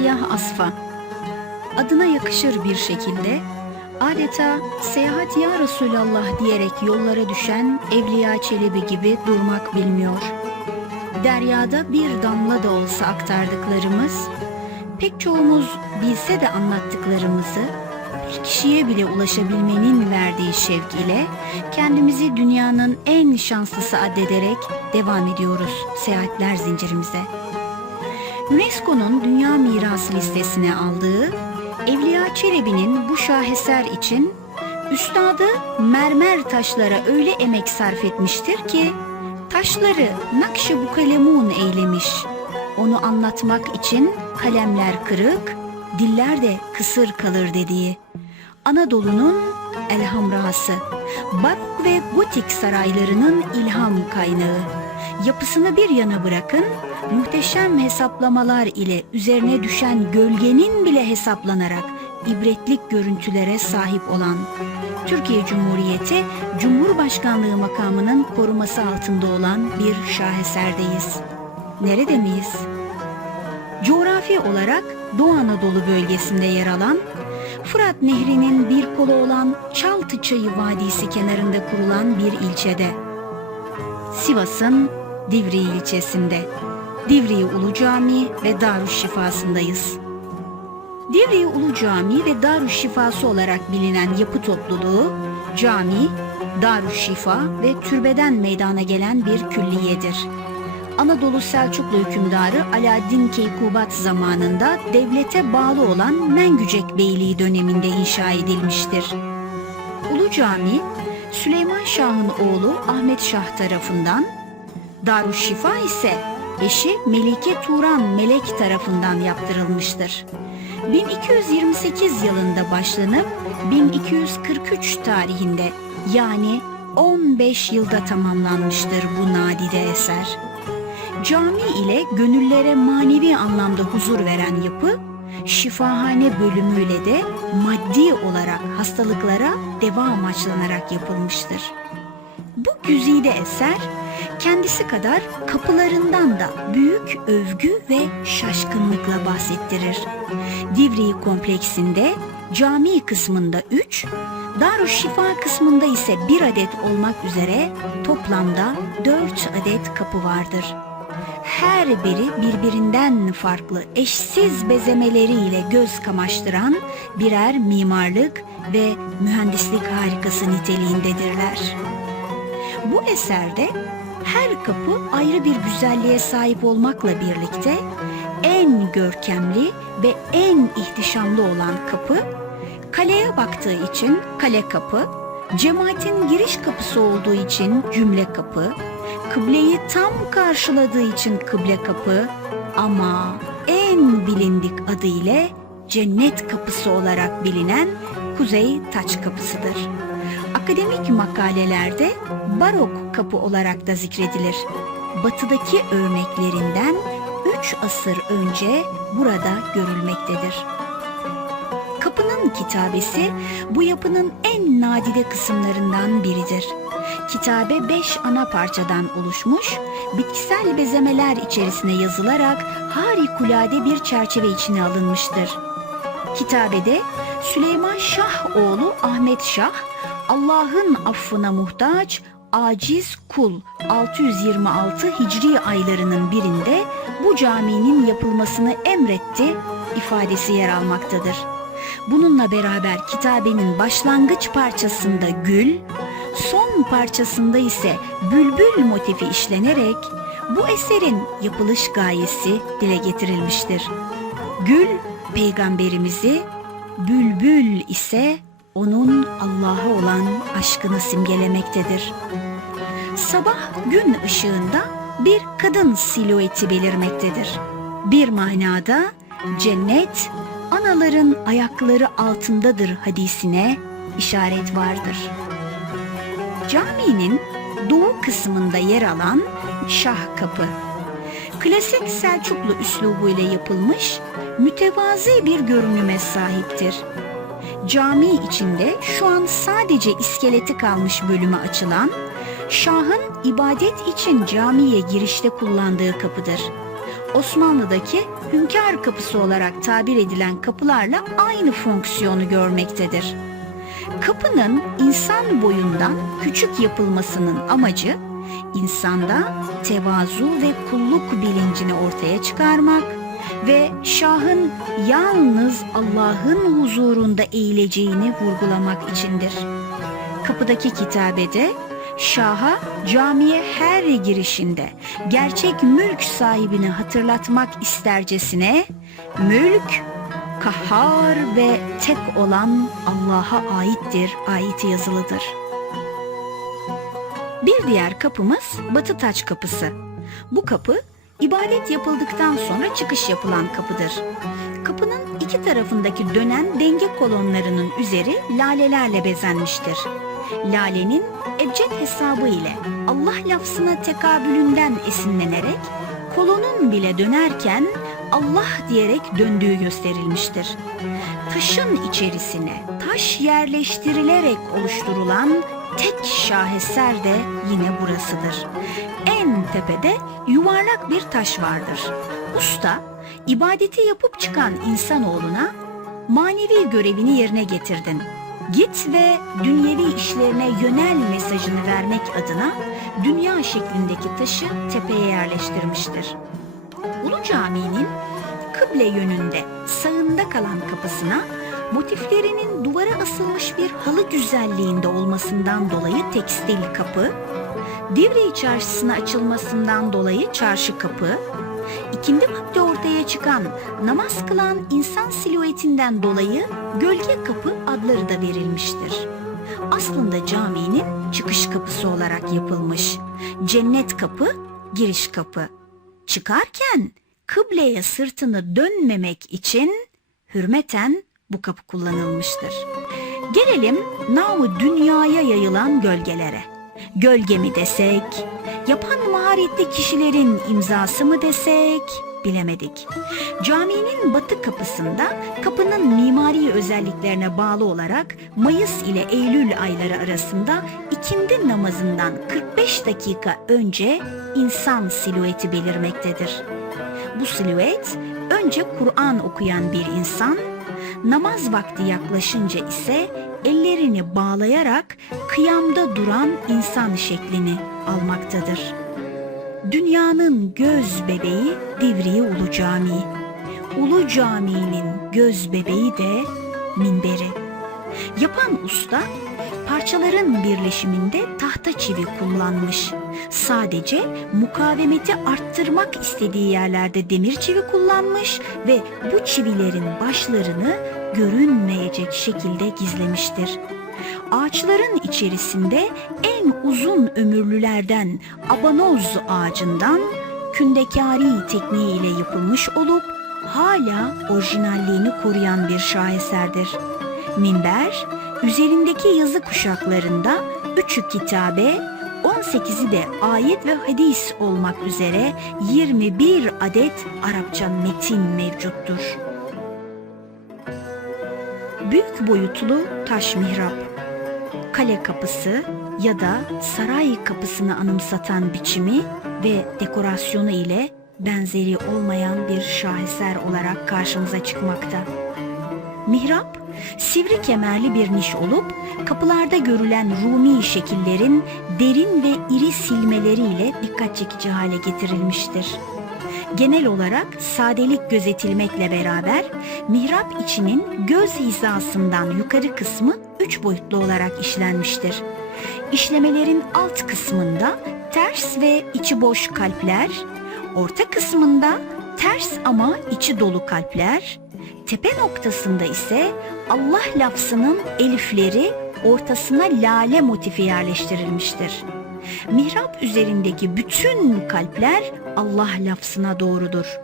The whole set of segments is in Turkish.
seyyah asfa. Adına yakışır bir şekilde adeta seyahat ya Resulallah diyerek yollara düşen Evliya Çelebi gibi durmak bilmiyor. Deryada bir damla da olsa aktardıklarımız, pek çoğumuz bilse de anlattıklarımızı, bir kişiye bile ulaşabilmenin verdiği şevk ile kendimizi dünyanın en şanslısı addederek devam ediyoruz seyahatler zincirimize. UNESCO'nun Dünya Mirası listesine aldığı Evliya Çelebi'nin bu şaheser için üstadı mermer taşlara öyle emek sarf etmiştir ki taşları nakşı bu kalemun eylemiş. Onu anlatmak için kalemler kırık, diller de kısır kalır dediği. Anadolu'nun elhamrası, barok ve gotik saraylarının ilham kaynağı. Yapısını bir yana bırakın, muhteşem hesaplamalar ile üzerine düşen gölgenin bile hesaplanarak ibretlik görüntülere sahip olan Türkiye Cumhuriyeti Cumhurbaşkanlığı makamının koruması altında olan bir şaheserdeyiz. Nerede miyiz? Coğrafi olarak Doğu Anadolu bölgesinde yer alan Fırat Nehri'nin bir kolu olan Çaltı Çayı Vadisi kenarında kurulan bir ilçede. Sivas'ın Divriği ilçesinde. Divriği Ulu Camii ve Darüşşifası'ndayız. Divriği Ulu Camii ve Darüşşifası olarak bilinen yapı topluluğu, cami, Darüşşifa ve türbeden meydana gelen bir külliyedir. Anadolu Selçuklu hükümdarı Alaaddin Keykubat zamanında devlete bağlı olan Mengücek Beyliği döneminde inşa edilmiştir. Ulu Cami, Süleyman Şah'ın oğlu Ahmet Şah tarafından, Darüşşifa ise eşi Melike Turan Melek tarafından yaptırılmıştır. 1228 yılında başlanıp 1243 tarihinde yani 15 yılda tamamlanmıştır bu nadide eser. Cami ile gönüllere manevi anlamda huzur veren yapı, şifahane bölümüyle de maddi olarak hastalıklara deva amaçlanarak yapılmıştır. Bu güzide eser kendisi kadar kapılarından da büyük övgü ve şaşkınlıkla bahsettirir. Divriği kompleksinde cami kısmında 3, Darüşşifa kısmında ise bir adet olmak üzere toplamda 4 adet kapı vardır. Her biri birbirinden farklı eşsiz bezemeleriyle göz kamaştıran birer mimarlık ve mühendislik harikası niteliğindedirler. Bu eserde her kapı ayrı bir güzelliğe sahip olmakla birlikte en görkemli ve en ihtişamlı olan kapı kaleye baktığı için kale kapı, cemaatin giriş kapısı olduğu için cümle kapı, kıbleyi tam karşıladığı için kıble kapı ama en bilindik adı ile cennet kapısı olarak bilinen kuzey taç kapısıdır. Akademik makalelerde barok kapı olarak da zikredilir. Batıdaki örneklerinden 3 asır önce burada görülmektedir. Kapının kitabesi bu yapının en nadide kısımlarından biridir. Kitabe beş ana parçadan oluşmuş, bitkisel bezemeler içerisine yazılarak harikulade bir çerçeve içine alınmıştır. Kitabede Süleyman Şah oğlu Ahmet Şah, Allah'ın affına muhtaç, aciz kul 626 Hicri aylarının birinde bu caminin yapılmasını emretti ifadesi yer almaktadır. Bununla beraber kitabenin başlangıç parçasında gül, son parçasında ise bülbül motifi işlenerek bu eserin yapılış gayesi dile getirilmiştir. Gül peygamberimizi, bülbül ise onun Allah'a olan aşkını simgelemektedir. Sabah gün ışığında bir kadın silüeti belirmektedir. Bir manada cennet anaların ayakları altındadır hadisine işaret vardır. Caminin doğu kısmında yer alan Şah Kapı. Klasik Selçuklu üslubuyla yapılmış mütevazi bir görünüme sahiptir. Cami içinde şu an sadece iskeleti kalmış bölüme açılan Şahın ibadet için camiye girişte kullandığı kapıdır. Osmanlı'daki hünkâr kapısı olarak tabir edilen kapılarla aynı fonksiyonu görmektedir. Kapının insan boyundan küçük yapılmasının amacı insanda tevazu ve kulluk bilincini ortaya çıkarmak ve şahın yalnız Allah'ın huzurunda eğileceğini vurgulamak içindir. Kapıdaki kitabede Şaha camiye her girişinde gerçek mülk sahibini hatırlatmak istercesine mülk kahhar ve tek olan Allah'a aittir ayeti yazılıdır. Bir diğer kapımız Batı Taç Kapısı. Bu kapı ibadet yapıldıktan sonra çıkış yapılan kapıdır. Kapının iki tarafındaki dönen denge kolonlarının üzeri lalelerle bezenmiştir. Lalenin ebced hesabı ile Allah lafzına tekabülünden esinlenerek kolonun bile dönerken Allah diyerek döndüğü gösterilmiştir. Taşın içerisine taş yerleştirilerek oluşturulan tek şaheser de yine burasıdır. Tepede yuvarlak bir taş vardır. Usta ibadeti yapıp çıkan insanoğluna manevi görevini yerine getirdin. Git ve dünyevi işlerine yönel mesajını vermek adına dünya şeklindeki taşı tepeye yerleştirmiştir. Ulu Cami'nin kıble yönünde sağında kalan kapısına motiflerinin duvara asılmış bir halı güzelliğinde olmasından dolayı tekstil kapı, Divriği çarşısına açılmasından dolayı çarşı kapı, ikindi vakti ortaya çıkan namaz kılan insan silüetinden dolayı gölge kapı adları da verilmiştir. Aslında caminin çıkış kapısı olarak yapılmış. Cennet kapı, giriş kapı. Çıkarken kıbleye sırtını dönmemek için hürmeten bu kapı kullanılmıştır. Gelelim namı dünyaya yayılan gölgelere. Gölge mi desek, yapan maharetli kişilerin imzası mı desek bilemedik. Caminin batı kapısında kapının mimari özelliklerine bağlı olarak Mayıs ile Eylül ayları arasında ikindi namazından 45 dakika önce insan silüeti belirmektedir. Bu silüet önce Kur'an okuyan bir insan, namaz vakti yaklaşınca ise ellerini bağlayarak kıyamda duran insan şeklini almaktadır. Dünyanın göz bebeği Divriği Ulu Camii. Ulu Camii'nin göz bebeği de minberi. Yapan usta parçaların birleşiminde tahta çivi kullanmış. Sadece mukavemeti arttırmak istediği yerlerde demir çivi kullanmış ve bu çivilerin başlarını görünmeyecek şekilde gizlemiştir. Ağaçların içerisinde en uzun ömürlülerden abanoz ağacından kündekari tekniğiyle yapılmış olup hala orijinalliğini koruyan bir şaheserdir. Minber, üzerindeki yazı kuşaklarında üçü kitabe, 18'i de ayet ve hadis olmak üzere 21 adet Arapça metin mevcuttur. Büyük boyutlu taş mihrap, kale kapısı ya da saray kapısını anımsatan biçimi ve dekorasyonu ile benzeri olmayan bir şaheser olarak karşımıza çıkmakta. Mihrap, sivri kemerli bir niş olup kapılarda görülen Rumi şekillerin derin ve iri silmeleriyle dikkat çekici hale getirilmiştir. Genel olarak sadelik gözetilmekle beraber mihrap içinin göz hizasından yukarı kısmı üç boyutlu olarak işlenmiştir. İşlemelerin alt kısmında ters ve içi boş kalpler, orta kısmında ters ama içi dolu kalpler, tepe noktasında ise Allah lafzının elifleri ortasına lale motifi yerleştirilmiştir. Mihrap üzerindeki bütün kalpler Allah lafzına doğrudur.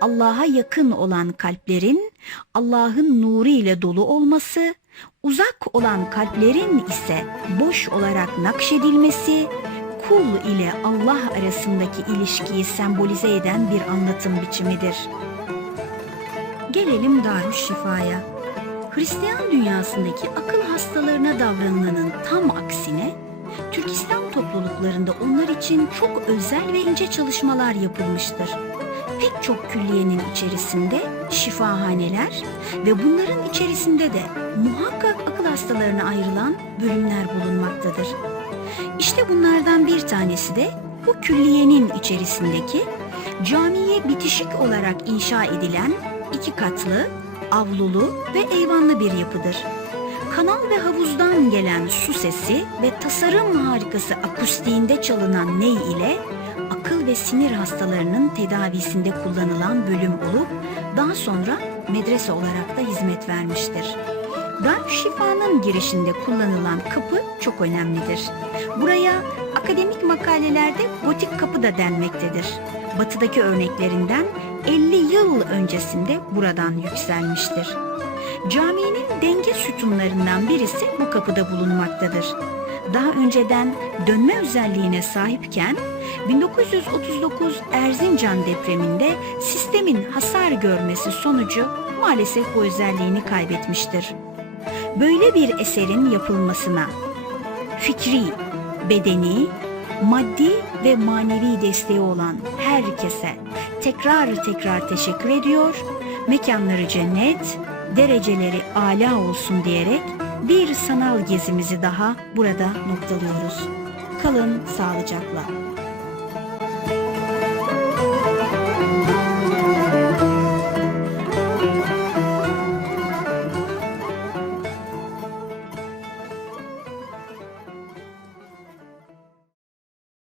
Allah'a yakın olan kalplerin Allah'ın nuru ile dolu olması, uzak olan kalplerin ise boş olarak nakşedilmesi, kul ile Allah arasındaki ilişkiyi sembolize eden bir anlatım biçimidir. Gelelim Darüşşifa'ya. Hristiyan dünyasındaki akıl hastalarına davranılanın tam aksine Türk İslam topluluklarında onlar için çok özel ve ince çalışmalar yapılmıştır. Pek çok külliyenin içerisinde şifahaneler ve bunların içerisinde de muhakkak akıl hastalarına ayrılan bölümler bulunmaktadır. İşte bunlardan bir tanesi de bu külliyenin içerisindeki camiye bitişik olarak inşa edilen iki katlı, avlulu ve eyvanlı bir yapıdır. Kanal ve havuzdan gelen su sesi ve tasarım harikası akustiğinde çalınan ney ile akıl ve sinir hastalarının tedavisinde kullanılan bölüm olup daha sonra medrese olarak da hizmet vermiştir. Darüşşifa'nın girişinde kullanılan kapı çok önemlidir. Buraya akademik makalelerde gotik kapı da denmektedir. Batıdaki örneklerinden 50 yıl öncesinde buradan yükselmiştir. Caminin denge sütunlarından birisi bu kapıda bulunmaktadır. Daha önceden dönme özelliğine sahipken 1939 Erzincan depreminde sistemin hasar görmesi sonucu maalesef bu özelliğini kaybetmiştir. Böyle bir eserin yapılmasına fikri, bedeni, maddi ve manevi desteği olan herkese tekrar tekrar teşekkür ediyor. Mekanları cennet, dereceleri âlâ olsun diyerek bir sanal gezimizi daha burada noktalıyoruz. Kalın sağlıcakla.